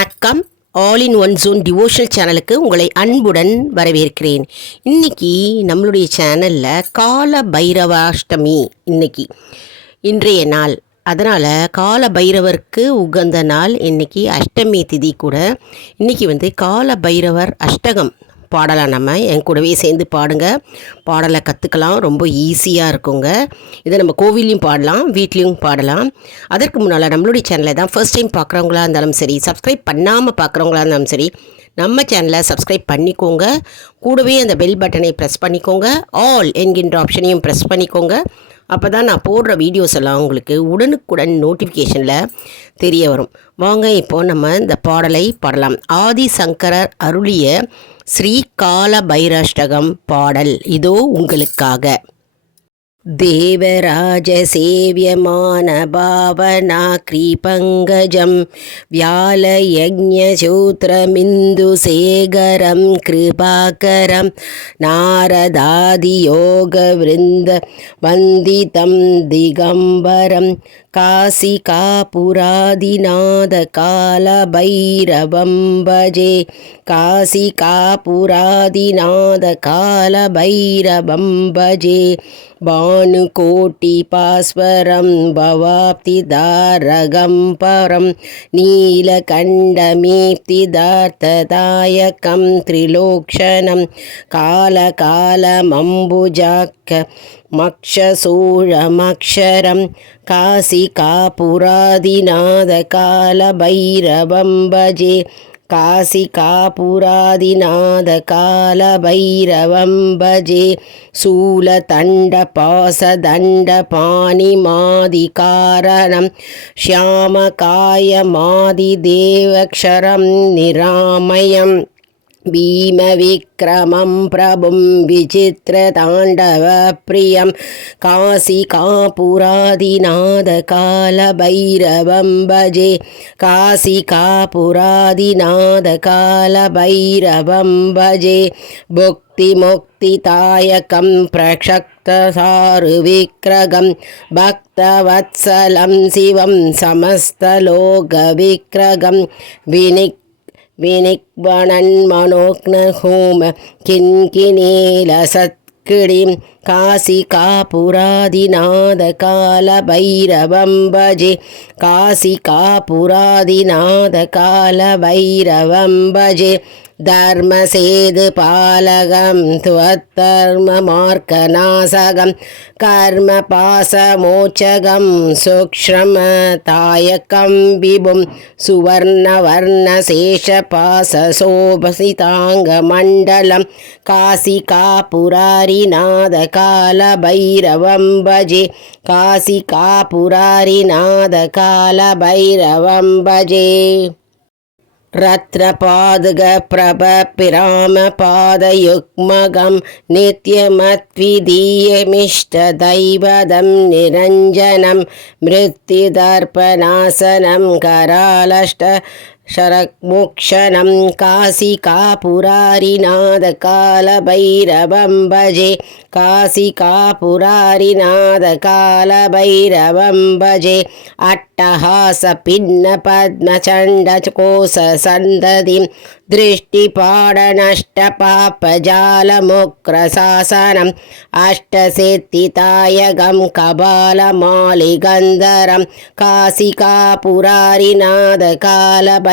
வணக்கம். All in one zone devotional சேனலுக்கு உங்களை அன்புடன் வரவேற்கிறேன். இன்னைக்கு நம்மளுடைய சேனலில் கால பைரவாஷ்டமி இன்னைக்கு. இன்றைய நாள். அதனால் கால பைரவருக்கு உகந்த நாள் இன்னைக்கு அஷ்டமி திதி கூட. இன்னைக்கு வந்து கால பைரவர் அஷ்டகம். பாடலாம் நம்ம. என் கூடவே சேர்ந்து பாடுங்க. பாடலை கற்றுக்கலாம் ரொம்ப ஈஸியாக இருக்குங்க. இதை நம்ம கோவில்லையும் பாடலாம் வீட்லேயும் பாடலாம். அதற்கு முன்னால் நம்மளுடைய சேனலை தான் ஃபர்ஸ்ட் டைம் பார்க்குறவங்களா இருந்தாலும் சரி சப்ஸ்கிரைப் பண்ணாமல் பார்க்குறவங்களா இருந்தாலும் சரி நம்ம சேனலை சப்ஸ்கிரைப் பண்ணிக்கோங்க. கூடவே அந்த பெல் பட்டனை ப்ரெஸ் பண்ணிக்கோங்க. ஆல் என்கின்ற ஆப்ஷனையும் ப்ரெஸ் பண்ணிக்கோங்க. அப்போ தான் நான் போடுற வீடியோஸ் எல்லாம் உங்களுக்கு உடனுக்குடன் நோட்டிஃபிகேஷனில் தெரிய வரும். வாங்க இப்போ நம்ம இந்த பாடலை பாடலாம். ஆதி சங்கரர் அருளிய ஸ்ரீ கால பைராஷ்டகம் பாடல் இதோ உங்களுக்காக. देवराजसेव्यमान भावनाक्रीपङ्कजं व्यालयज्ञसूत्रमिन्दुसेगरं कृपाकरं नारदादियोगवृन्द वन्दितं दिगम्बरं காசி காபுராதிநாத கால பைரவம் பஜே காசி காபுராதிநாத கால பைரவம் பஜே பானுகோட்டி பாஸ்வரம் பவாப்தி தாரகம் பரம் நீலகண்டமீப்திதார்த்ததாயகம் திரிலோக்ஷணம் கால காலமம்புஜாக்க त्रिलोक्षणं कालकालमम्बुजाक्क मक्षसूळमक्षरं काशिकापुरादिनादकालभैरवं भजे काशिकापुरादिनादकालभैरवं भजे शूलतण्डपासदण्डपाणिमादिकारणं श्यामकायमादिदेवक्षरं निरामयम् भीमविक्रमं प्रभुं विचित्रताण्डवप्रियं काशिकापुरादिनादकालभैरवं भजे काशिकापुरादिनादकालभैरवं भजे भुक्तिमुक्तिदायकं प्रक्षक्तसारुविक्रगं भक्तवत्सलं शिवं समस्तलोकविक्रगं विनिक् வினிக்வணன்மனோக்னஹோம கிண்கிணீலசத்கிடிம் காசிகா புராதிநாத கால பைரவம் பஜே காசிகா புராதிநாத கால பைரவம் பஜே धर्मसेदुपालकं त्वद्धर्ममार्गनाशकं कर्मपाशमोचकं सूक्ष्मतायकं विभुं सुवर्णवर्णशेषपाशशोभसिताङ्गमण्डलं काशिकापुरारिनादकालभैरवं भजे काशिकापुरारिनादकालभैरवं भजे रत्नपादुकप्रभपिरामपादयुग्मगं नित्यमद्विधीयमिष्टदैवदं निरञ्जनं मृत्युदर्पणासनं करालष्ट शरक्मोक्षणं काशिकापुरारिनादकालभैरवं भजे काशिकापुरारिनादकालभैरवं भजे अट्टहासपिन्नपद्मचण्डकोशसन्दधिं दृष्टिपाडनष्टपापजालमुक्रशासनम् अष्टसिद्धितायगं कपालमालिगन्धरं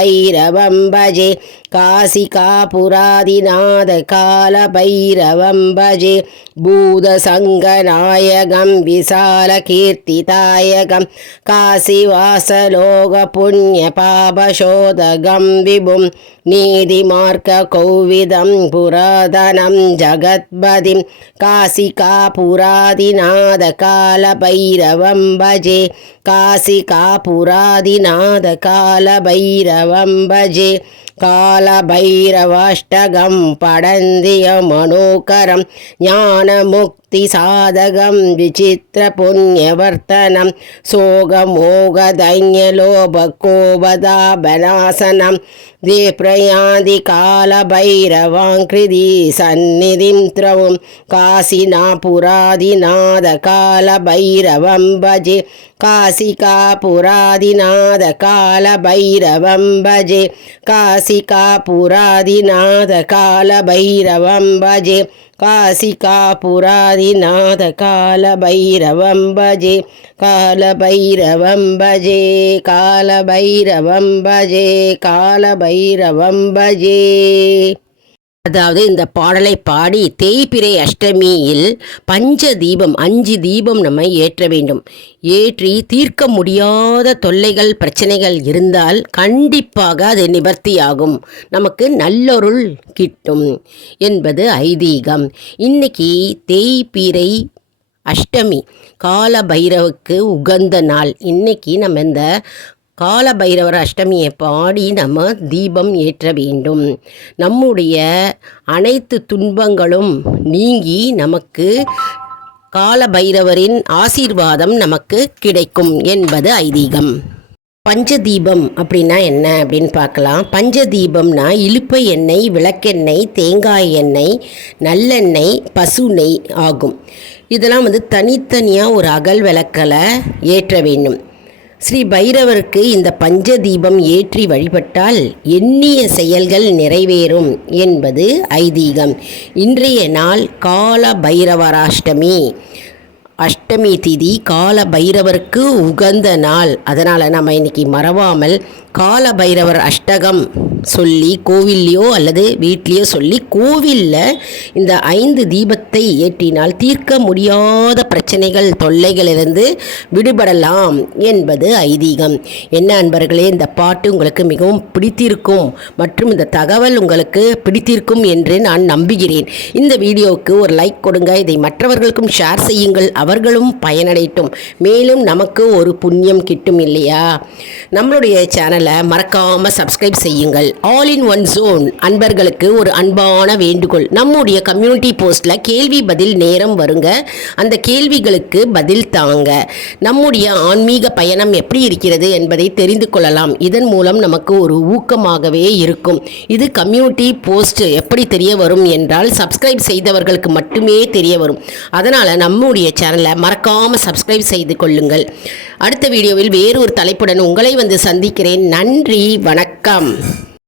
காலபைரவம் பஜே. காசிகாபுராதிநாத காலபைரவம் பஜே. பூதசங்கநாயகம் விசாலகீர்த்திதாயகம் காசிவாசலோகபுண்ணியபாபசோதகம் விபும். நீதிமார்க்ககௌவிதம் புராதனம் ஜகத்பதிம் காசிகாபுராதிநாத காலபைரவம் பஜே. காசிகாபுராதிநாத காலபைரவ अंबाजी कालभैरवाष्टगं पडन्दियमनोकरं ज्ञानमुक्तिसाधकं विचित्रपुण्यवर्तनं सोगमोघदलोभको वदाबनासनं देप्रयादि कालभैरवाङ्कृति सन्निधिं त्रवं कासिनापुरादिनादकालभैरवं भजे कासिकापुरादिनादकालभैरवं भजे काशि काशिकापुरादिनाथकालभैरवं भजे। काशिकापुरादिनाथकालभैरवं भजे। कालभैरवं भजे। कालभैरवं भजे। कालभैरवं भजे அதாவது இந்த பாடலை பாடி தேய்பிரை அஷ்டமியில் பஞ்ச தீபம் அஞ்சு தீபம் நம்ம ஏற்ற வேண்டும். ஏற்றி தீர்க்க முடியாத தொல்லைகள் பிரச்சனைகள் இருந்தால் கண்டிப்பாக அது நிவர்த்தியாகும். நமக்கு நல்லொருள் கிட்டும் என்பது ஐதீகம். இன்னைக்கு தேய்பிரை அஷ்டமி கால பைரவுக்கு உகந்த நாள். இன்னைக்கு நம்ம இந்த கால பைரவர் அஷ்டமியை பாடி நம்ம தீபம் ஏற்ற வேண்டும். நம்முடைய அனைத்து துன்பங்களும் நீங்கி நமக்கு கால பைரவரின் ஆசீர்வாதம் நமக்கு கிடைக்கும் என்பது ஐதீகம். பஞ்சதீபம் அப்படின்னா என்ன அப்படின்னு பார்க்கலாம். பஞ்சதீபம்னா இலுப்பை எண்ணெய் விளக்கெண்ணெய் தேங்காய் எண்ணெய் நல்லெண்ணெய் பசு நெய் ஆகும். இதெல்லாம் வந்து தனித்தனியாக ஒரு அகல் விளக்கில் ஏற்ற வேண்டும். ஸ்ரீ பைரவருக்கு இந்த பஞ்ச தீபம் ஏற்றி வழிபட்டால் எண்ணிய செயல்கள் நிறைவேறும் என்பது ஐதீகம். இன்றைய நாள் கால பைரவராஷ்டமி அஷ்டமி திதி கால பைரவருக்கு உகந்த நாள். அதனால் நம்ம இன்னைக்கு மறவாமல் கால பைரவர் அஷ்டகம் சொல்லி கோவில்லையோ அல்லது வீட்லேயோ சொல்லி கோவிலில் இந்த ஐந்து தீபத்தை ஏற்றினால் தீர்க்க முடியாத பிரச்சனைகள் தொல்லைகளிலிருந்து விடுபடலாம் என்பது ஐதீகம். என்ன அன்பர்களே இந்த பாட்டு உங்களுக்கு மிகவும் பிடித்திருக்கும் மற்றும் இந்த தகவல் உங்களுக்கு பிடித்திருக்கும் என்று நான் நம்புகிறேன். இந்த வீடியோவுக்கு ஒரு லைக் கொடுங்க. இதை மற்றவர்களுக்கும் ஷேர் செய்யுங்கள். அவர்களும் பயனடையட்டும். மேலும் நமக்கு ஒரு புண்ணியம் கிட்டும் இல்லையா? நம்மளுடைய சேனலை மறக்காமல் சப்ஸ்கிரைப் செய்யுங்கள். ஆல் இன் ஒன் ஜோன் அன்பர்களுக்கு ஒரு அன்பான வேண்டுகோள். நம்முடைய கம்யூனிட்டி போஸ்ட்டில் கேள்வி பதில் நேரம் வருங்க. அந்த கேள்விகளுக்கு பதில் தாங்க. நம்முடைய ஆன்மீக பயணம் எப்படி இருக்கிறது என்பதை தெரிந்து கொள்ளலாம். இதன் மூலம் நமக்கு ஒரு ஊக்கமாகவே இருக்கும். இது கம்யூனிட்டி போஸ்ட் எப்படி தெரிய வரும் என்றால் சப்ஸ்கிரைப் செய்தவர்களுக்கு மட்டுமே தெரிய வரும். அதனால் நம்முடைய சேனல் சேனலை மறக்காமல் சப்ஸ்கிரைப் செய்து கொள்ளுங்கள். அடுத்த வீடியோவில் வேறு ஒரு தலைப்புடன் உங்களை வந்து சந்திக்கிறேன். நன்றி வணக்கம்.